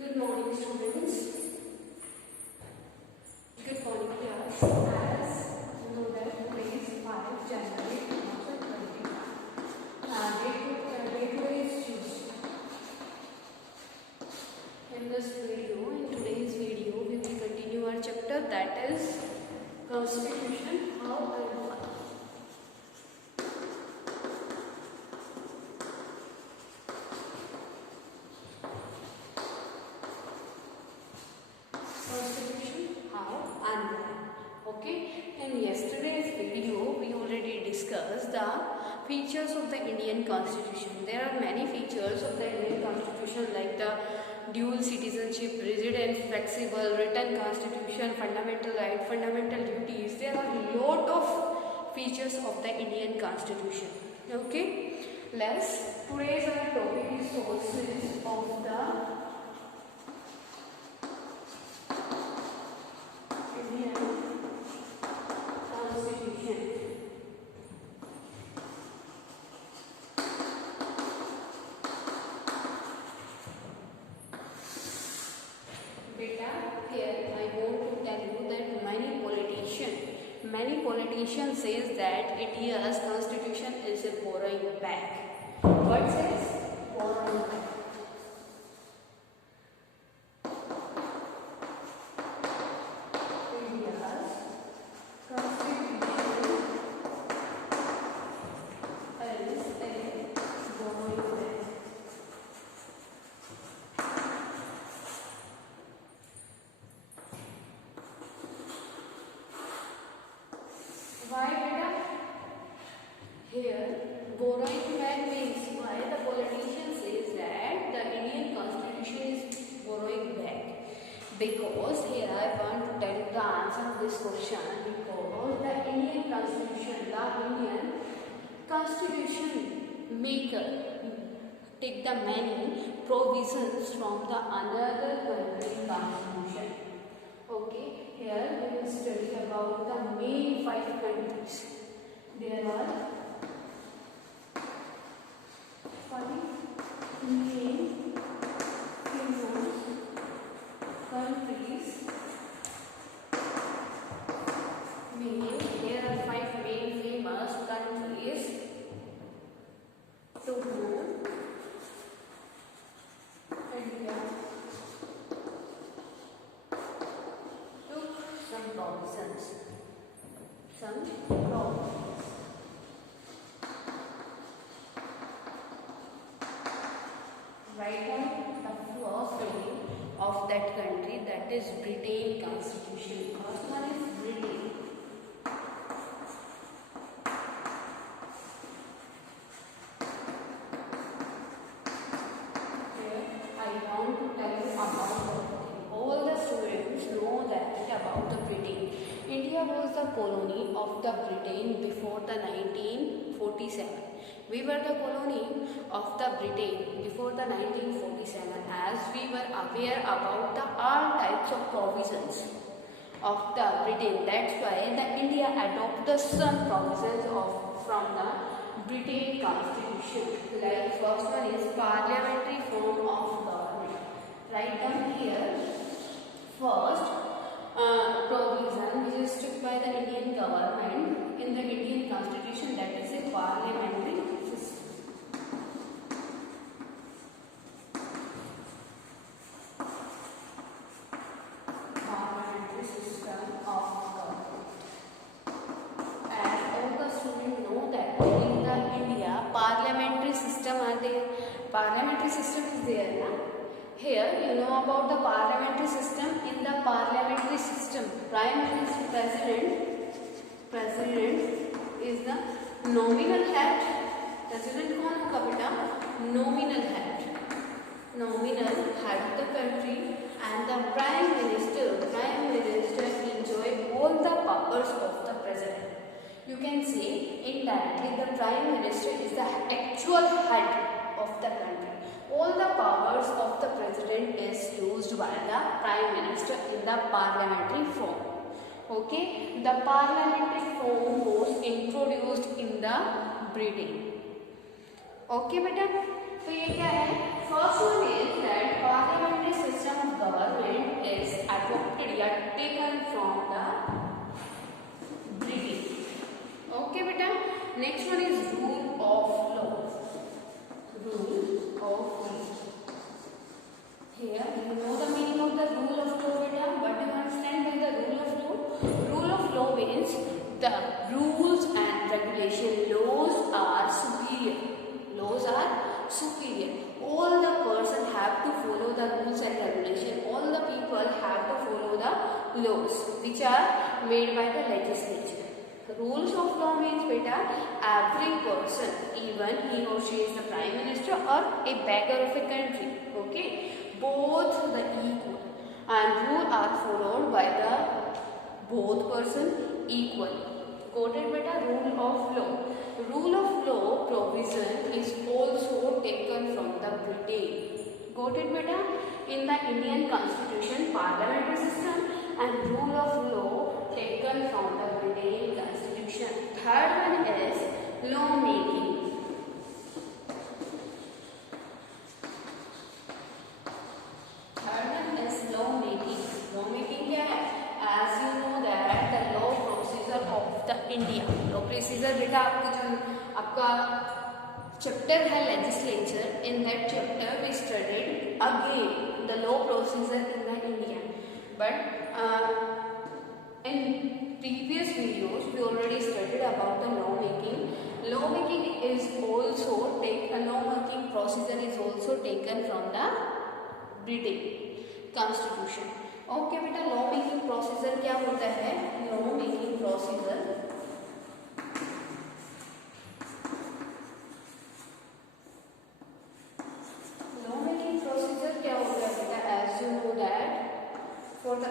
Good morning, students. Good morning, class. As you know that today is 5 January 2021. Day today is Tuesday. In today's video, we will continue our chapter, that is Constitution, How and Why. Constitution, how and why. Okay, in yesterday's video we already discussed the features of the Indian Constitution. There are many features of the Indian Constitution like the dual citizenship, resident, flexible, written constitution, fundamental right, fundamental duties. There are a lot of features of the Indian Constitution. Okay, today's our topic is sources of the Indian Constitution. Beta, here I want to tell you that many politicians says that India's constitution is a borrowing back. What says? Borrowing back. Why beta? Here, borrowing back means why the politician says that the Indian Constitution is borrowing back. Because here I want to tell you the answer to this question. Because the Indian Constitution maker take the many provisions from the another country constitution. Okay, here we will study about the main 5 countries. There are 5 main famous countries. There are 5 main famous countries to whom India some provinces. Write down the first name of that country, that is Britain Constitution. First one is Britain. Here I want to tell you about the all the students know that about the Britain. India was the colony of the Britain before the 1947. We were the colony of the Britain before the 1947, as we were aware about the all types of provisions of the Britain. That's why the India adopted some provisions from the Britain Constitution. Like first one is parliamentary form of government. Write down here first provision which is took by the Indian government in the Indian Constitution, that is a parliamentary system. Parliamentary system of government. As all the students know that in the India parliamentary system are there. Parliamentary system is there now. Here you know about the parliamentary system. In the parliamentary system, president is the nominal head. President कौन होगा बेटा? Nominal head of the country, and the prime minister enjoy all the powers of the president. You can say indirectly the prime minister is the actual head of the country. All the powers of the president is used by the prime minister in the parliamentary form. Okay, the parliamentary form was introduced in the Britain. Okay, बेटा, तो ये क्या है? First one is that parliamentary system the rules and regulation, laws are superior. Laws are superior. All the person have to follow the rules and regulation. All the people have to follow the laws which are made by the legislature. Rules of law means beta every person, even he or she is the prime minister or a beggar of a country, okay, both the equal, and rule are followed by the both person equally. Got it beta? Rule of law. Rule of law provision is also taken from the Britain. Got it beta? In the Indian constitution, parliamentary system, and rule of law taken from the Britain constitution. Third one is law making. Third one is law making. Law making क्या है? As you know that the law procedure of the India. Law procedure बेटा आपको जो आपका chapter है legislature, in that chapter we studied again the law procedure in the India. But in previous videos we already studied about the law making. Law making is also law making procedure is also taken from the Britain constitution. Okay बेटा, law making procedure क्या होता है? Law making procedure क्या होता है बेटा? As you know that for the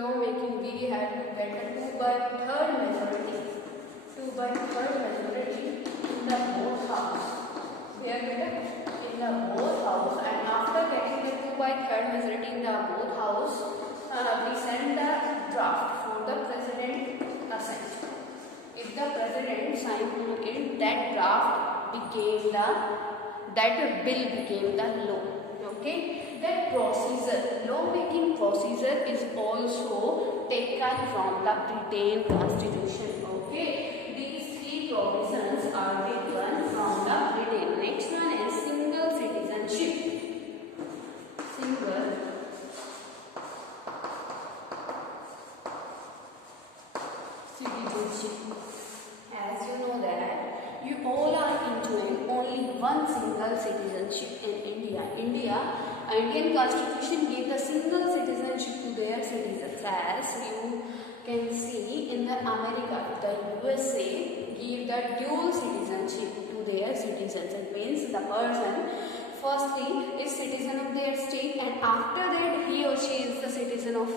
law making we had to get a 2/3 majority in the both house. Where बेटा? In the both house, and after getting the 2/3 majority in the both house, we send the draft for the president assent. If the president signed it, that draft became that bill became the law. Okay, that procedure, law making procedure is also taken from the Britain constitution. Okay, these three provisions are taken from the Britain. Next one is single citizenship. Single citizenship. As you know that you all are enjoying only one single citizenship in India. Indian constitution gave the single citizenship to their citizens. As you can see in the America, the USA gave the dual citizenship to their citizens. It means the person firstly is citizen of their state, and after that he or she is the citizen of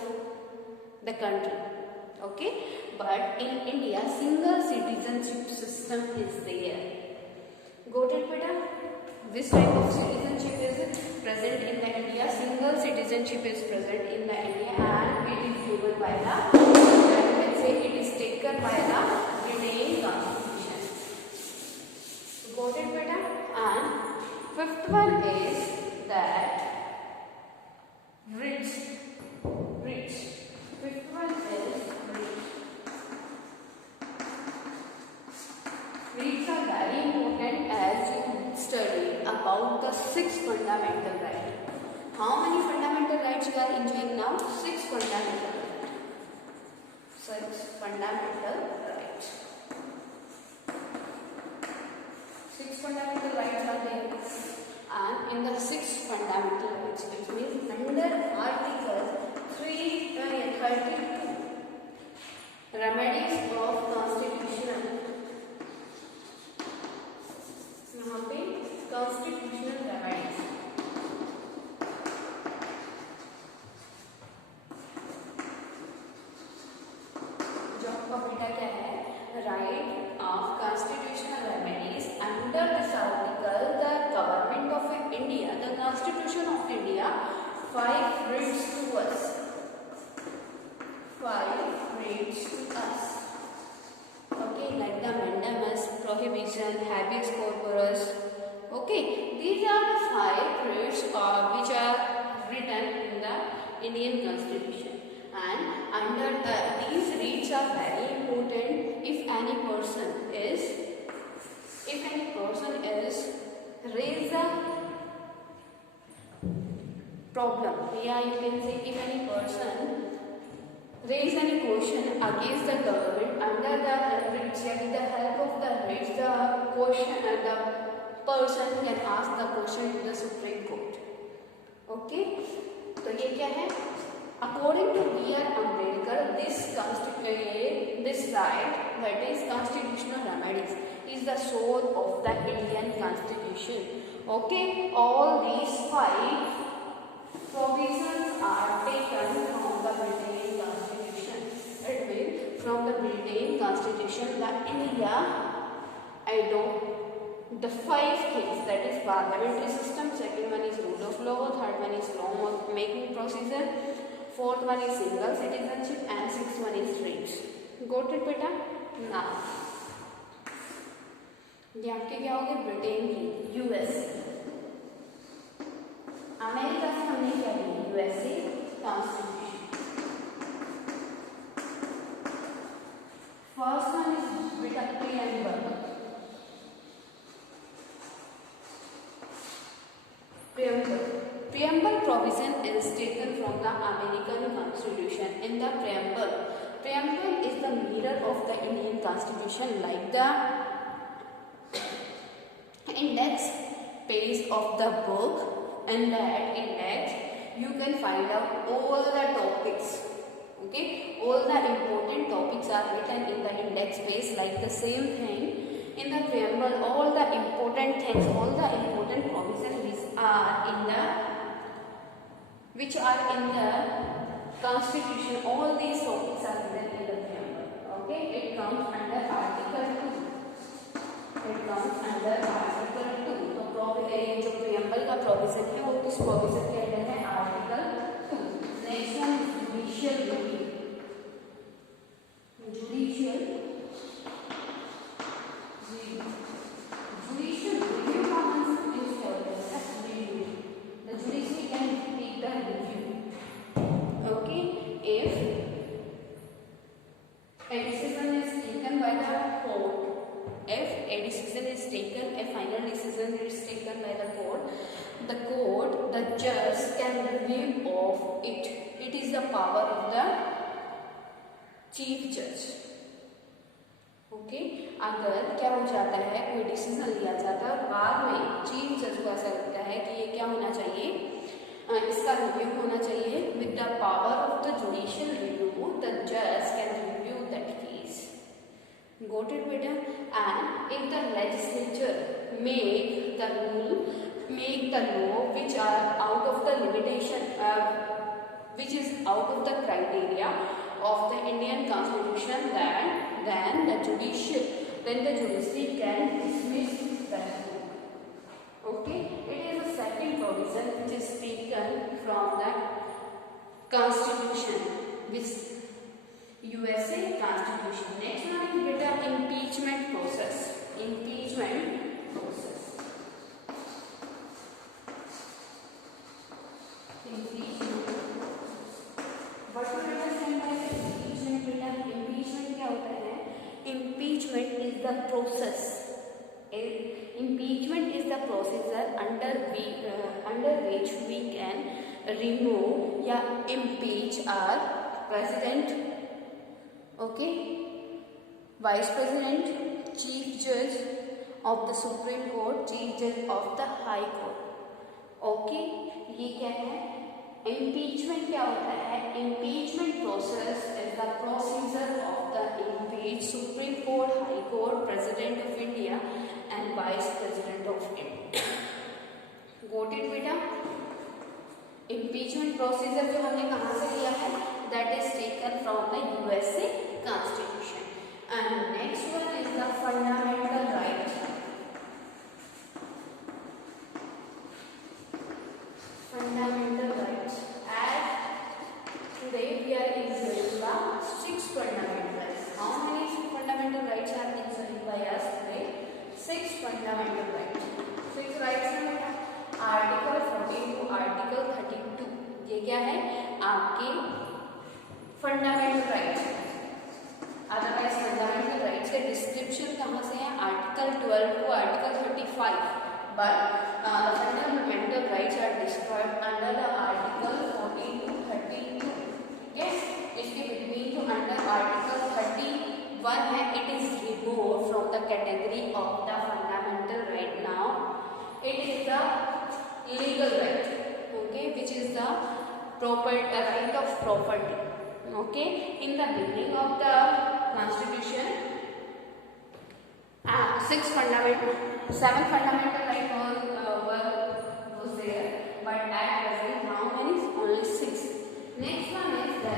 the country. Okay, but in India single citizenship system is there. Got it beta? This type of citizenship is present in the India. Single citizenship is present in the India, and it is given by the, you can say it is taken by the Indian constitution. Got it beta? And fifth one is that writs. Fifth one is writs. Writs are very important as you study about the 6 fundamental rights. How many fundamental rights you are enjoying now? 6 fundamental rights. 6 fundamental rights. 6 fundamental rights are there. And in the 6 fundamental rights, which means under Article 332, remedies of constitutional, यहाँ पे constitutional remedies, जो आपका बेटा क्या है? Right of constitutional remedies. Under this article, the government of India, the constitution of India, 5 reads to us. 5 reads to us. Okay, like the mandamus, prohibition, habeas corpus. Okay, these are the 5 reads which are written in the Indian constitution. And under these reads are very important. If any person is raise a problem, yeah, you can say if any person raise any question against the government under the writs, with the help of the writs, the question and the person can ask the question to the Supreme Court. Okay, तो ये क्या है? According to B.R. Ambedkar, this right, that is constitutional remedies, is the soul of the Indian Constitution. Okay, all these 5 provisions are taken from the Britain Constitution. It means from the Britain Constitution, the India adopt the 5 things, that is parliamentary system, second one is rule of law, third one is law making procedure, fourth one is single citizenship, and sixth one is race. Got it बेटा? Now ये आपके क्या हो गए? Britain की, USA, America से हमने क्या लिया? USA constitution. First one is preamble. Preamble provision is taken from the American Constitution. In the preamble is the mirror of the Indian Constitution, like the index page of the book. In that index, you can find out all the topics. Okay, all the important topics are written in the index page. Like the same thing in the preamble, all the important things, all the important provisions which are in the Constitution, all these topics are written in the preamble. Okay, it comes under Article 2. It comes under Article 2. तो जो preamble का provision है वो किस provision के अंदर है? Article 2. Next one is judicial review. Judicial review का concept is क्या होता है? Review. The judiciary can take the review. Okay, if a decision is taken by the court, if a decision is taken, a final decision is taken by the court, the judge can review of it. It is the power of the chief judge. Okay, अगर क्या हो जाता है, कोई decision लिया जाता है और बाद में चीफ जज को ऐसा लगता है कि ये क्या होना चाहिए, इसका रिव्यू होना चाहिए, with the power of the judicial review the जज can review that case. Got it बेटा? And if the legislature make the law which are out of the limitation, which is out of the criteria of the Indian Constitution, then the judiciary can dismiss that law. Okay, it is the second provision which is taken from the Constitution, which USA Constitution. Next one is beta impeachment process. Impeachment process. Impeachment. What do you understand by impeachment? Beta impeachment क्या होता है? Impeachment is the process. Impeachment is the procedure under which we can remove या impeach our president. Okay, vice president, chief judge of the Supreme Court, chief judge of the High Court. Okay, ये क्या है? Impeachment क्या होता है? Impeachment process is the procedure of the impeached Supreme Court, High Court, President of India and Vice President of India. Got it बेटा? Impeachment procedure जो हमने कहाँ से लिया है? That is taken from the USA Constitution. And next one is the fundamental right. Fundamental rights. As today we are examining the 6 fundamental rights. How many fundamental rights are examined by us today? 6 fundamental rights. 6 rights है बेटा. Article 14 to Article 32. ये क्या है? आपके fundamental rights. Otherwise fundamental rights के description कहाँ से है? Article 12 to article 35. But fundamental rights are described under the article 14 to 32. ठीक है, इसके between category of the fundamental right now. It is the legal right, okay, which is the right of property. Okay, in the beginning of the constitution, seven fundamental rights was there, but at present how many? Only 6. Next one is the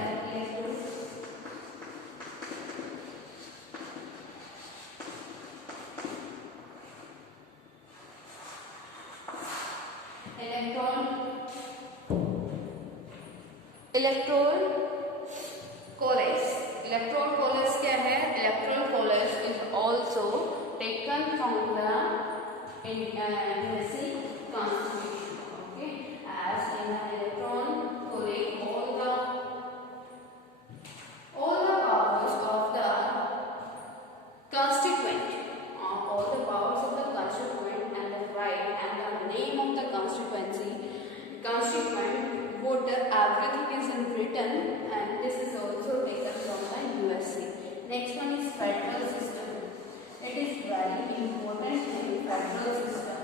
electoral college. Electoral college क्या है? Electoral college is also taken from the USA Constitution. Okay, as in the electoral college, all the powers of the constituent, all the powers of the constituent and the right and the name of the constituent, voter, everything is in written, and this is also taken from the USA. Next one is federal system. It is very important in federal system.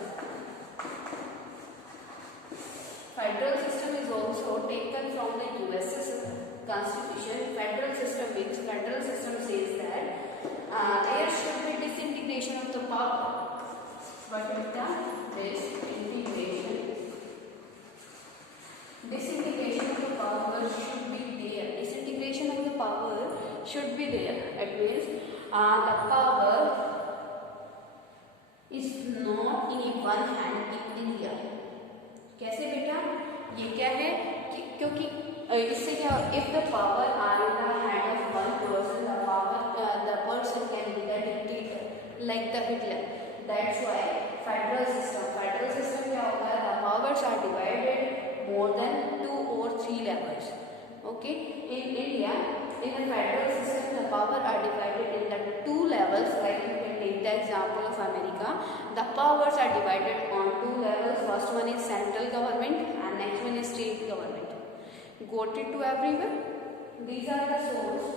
Federal system is also taken from the US Constitution. Federal system means federal system says that there should be disintegration of the power. What is the disintegration? Disintegration of the power should be there. Disintegration of the power should be there. It means the power is not in one hand in India. कैसे बेटा? ये क्या है कि क्योंकि इससे क्या, if the power are in the hand of one person, the person can be the dictator like the Hitler. That's why federal system क्या होगा? The powers are divided more than 2 or 3 levels. Okay, in India, in the federal system, the power are divided in the 2 levels. Like you can take the example of America. The powers are divided on 2 levels. First one is central government and next one is state government. Got it to everyone? These are the source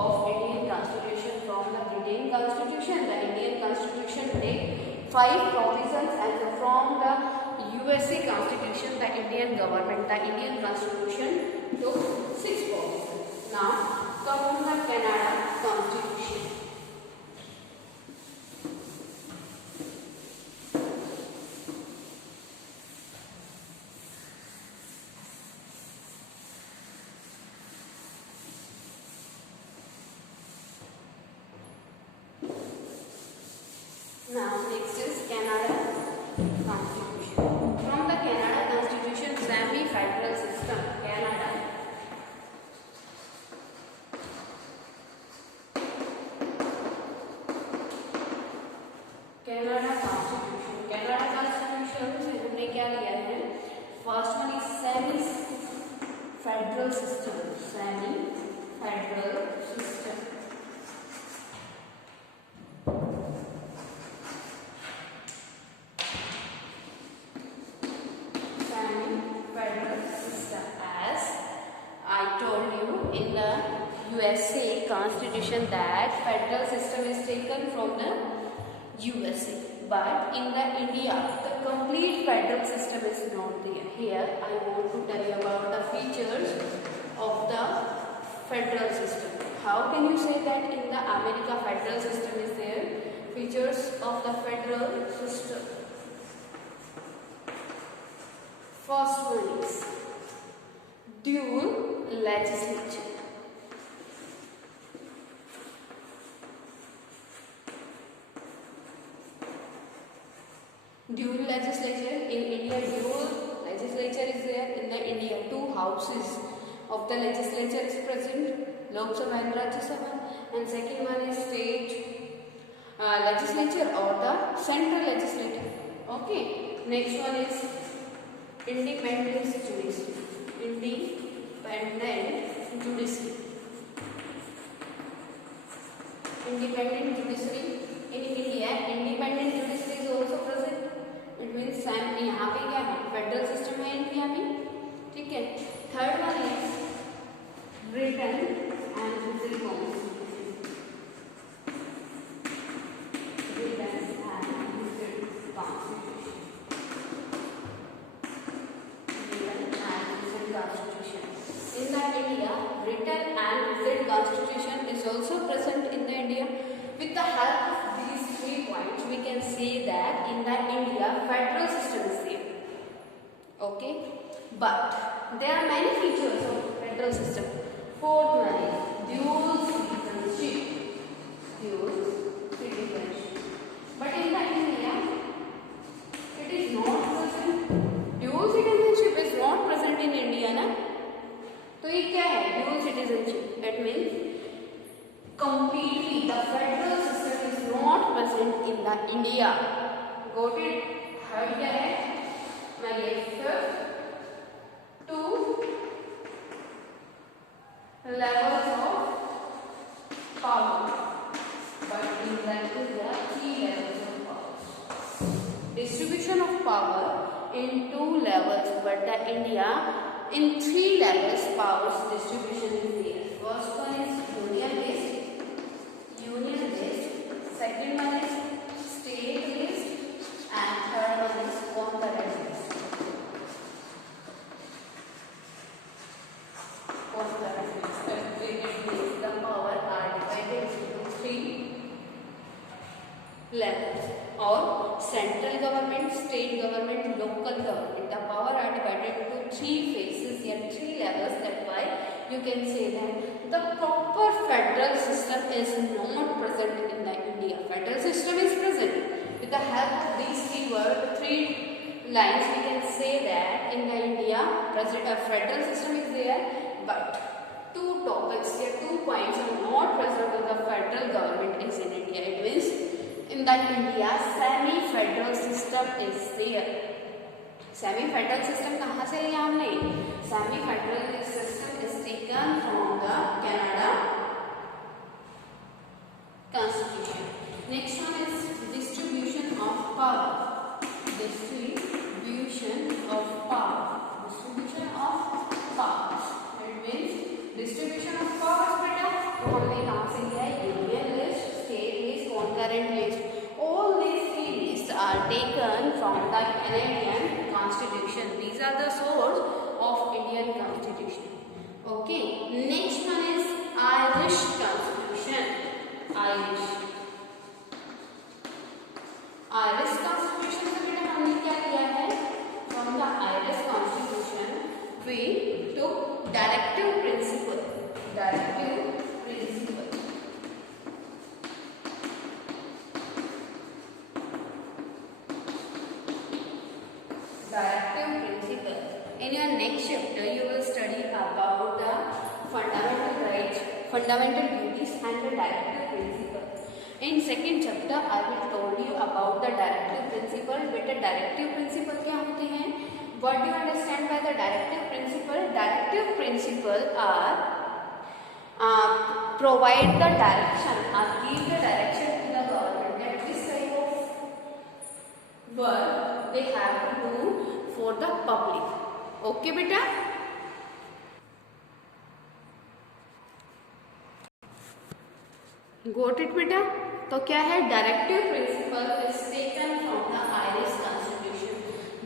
of Indian Constitution. From the Indian Constitution, the Indian Constitution take 5 provisions, and from the USA Constitution, the Indian government, the Indian Constitution took 6 provisions. Now, come on the Canada Constitution. Now, next is Canada Constitution. From the Canada Constitution, semi-federal system, Canada. Canada Constitution से हमने क्या लिया है? First one is semi-federal system. Semi-federal system. In the USA Constitution that federal system is taken from the USA, but in the India the complete federal system is not there. Here I want to tell you about the features of the federal system. How can you say that in the America federal system is there? Features of the federal system. First one is dual legislature. Dual legislature in India. Dual legislature is there in the India. 2 houses of the legislature is present, Lok Sabha and Rajya Sabha, and second one is state legislature or the central legislature. Okay. Next one is independent judiciary. Independent judiciary. Independent judiciary in India. Independent judiciary is also present. It means यहाँ पे क्या है? Federal system है India में. ठीक है. Third one is written and rigid constitution. in the India, written and written constitution is also present in the India. With the help of these 3 points, we can say that in the India, federal system is there. Okay, but there are many features of federal system. Fourth one is dual citizenship. Dual citizenship. But in the India, it is not present. Dual citizenship is not present in India, na? तो ये क्या है? Dual citizenship. That means completely the federal system is not present in the India. Got it? Third क्या है? My lecture 2 levels of power, but in that is there are 3 levels of power. Distribution of power in 2 levels, but the India in 3 levels powers distribution is there. First one is union based, second one is state based, and third one is concurrent based. The power are divided into 3 levels, or central government, state government, local government. The power are divided into 3 phases and 3 levels. That's why you can say that the proper federal system is not present in the India. Federal system is present. With the help of these 3 lines, we can say that in the India, present a federal system is there, but 2 topics here, 2 points are not present in the federal government is in India. It means in the India, semi-federal system is there. Semi-federal system कहाँ से लिया हमने? Semi-federal system is taken from the Canada Constitution. Next one is distribution of power. Distribution of power. Distribution of power. That means distribution of powers बेटा तो हमने कहाँ से लिया है? Union list, state list, concurrent list. All these 3 lists are taken from the Canadian Constitution. These are the source of Indian Constitution. Okay. Next one is Irish Constitution. Irish Constitution से बेटा हमने क्या किया है? From the Irish Constitution, we took directive principle. Directive principle. In your next chapter, you will study about the fundamental rights, fundamental duties, and the directive principle. In second chapter, I will told you about the directive principle. बेटा directive principle क्या होते हैं? What do you understand by the directive principle? Directive principle are provide the direction or give the direction to the government that this type of work they have to do for the public. Okay बेटा? Got it बेटा? तो क्या है? Directive principle is taken from the Irish Constitution.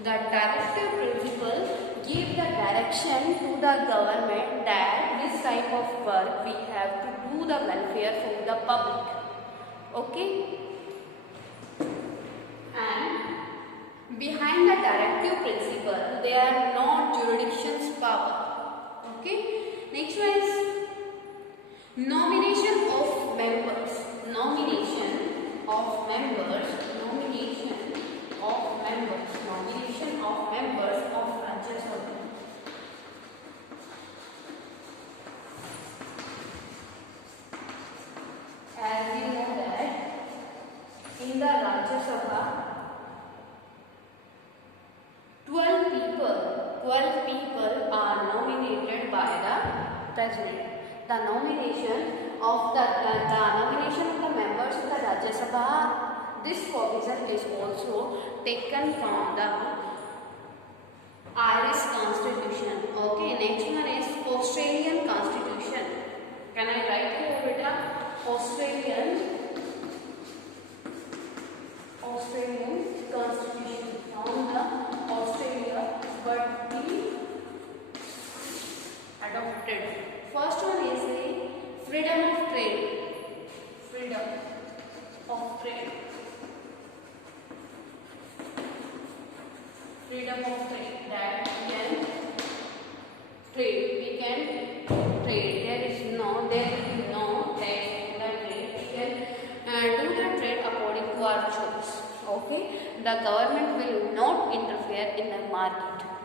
The directive principle give the direction to the government that this type of work we have to do the welfare for the public. Okay? And behind the directive principle, there are not jurisdictions power. Okay? Next one is nomination of members. Nomination of members. Nomination of members. Nomination of members of Rajya Sabha. As you know that in the Rajya Sabha, 12 people are nominated by the president. The nomination of the members of the Rajya Sabha, this provision is also taken from the Irish Constitution. Okay, next one is Australian Constitution. Can I write here, beta? Australian Constitution from the Australia, but we adopted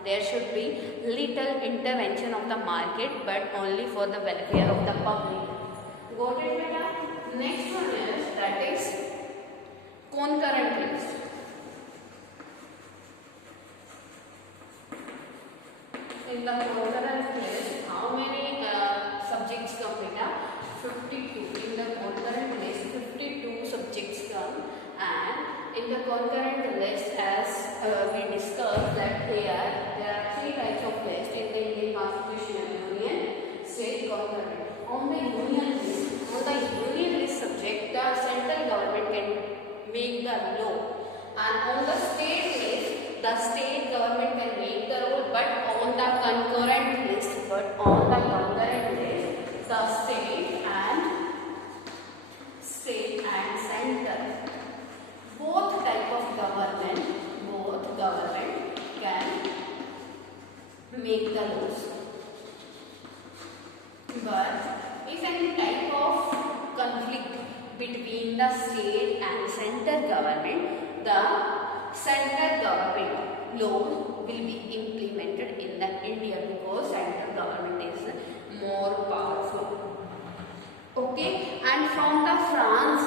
There should be little intervention of the market, but only for the welfare of the public. Got it, beta? Next one is, that is concurrent list. In the concurrent list, how many subjects come, beta? 52. In the concurrent list, 52 subjects come, and in the concurrent list, as we discussed, that there are three types of list in the Indian Constitution: union, state, concurrent. On the union list subject, the central government can make the law, and on the state list, the state government can make the law, but on the concurrent list, the state and center, both type of government can make the laws. But if any type of conflict between the state and center government, the central government law will be implemented in the India, because central government is more powerful. Okay, and from the France,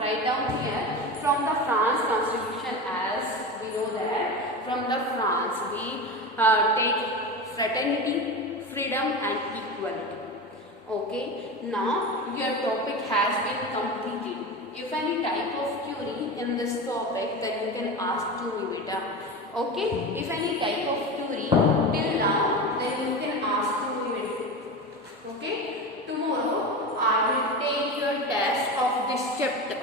write down here, from the France constitution, as we know that from the France we take fraternity, freedom and equality. Okay, now your topic has been completed. If any type of query in this topic, then you can ask to me, beta. Okay, if any type of query till now, then you can ask to me. Okay, tomorrow I will take your test of this chapter.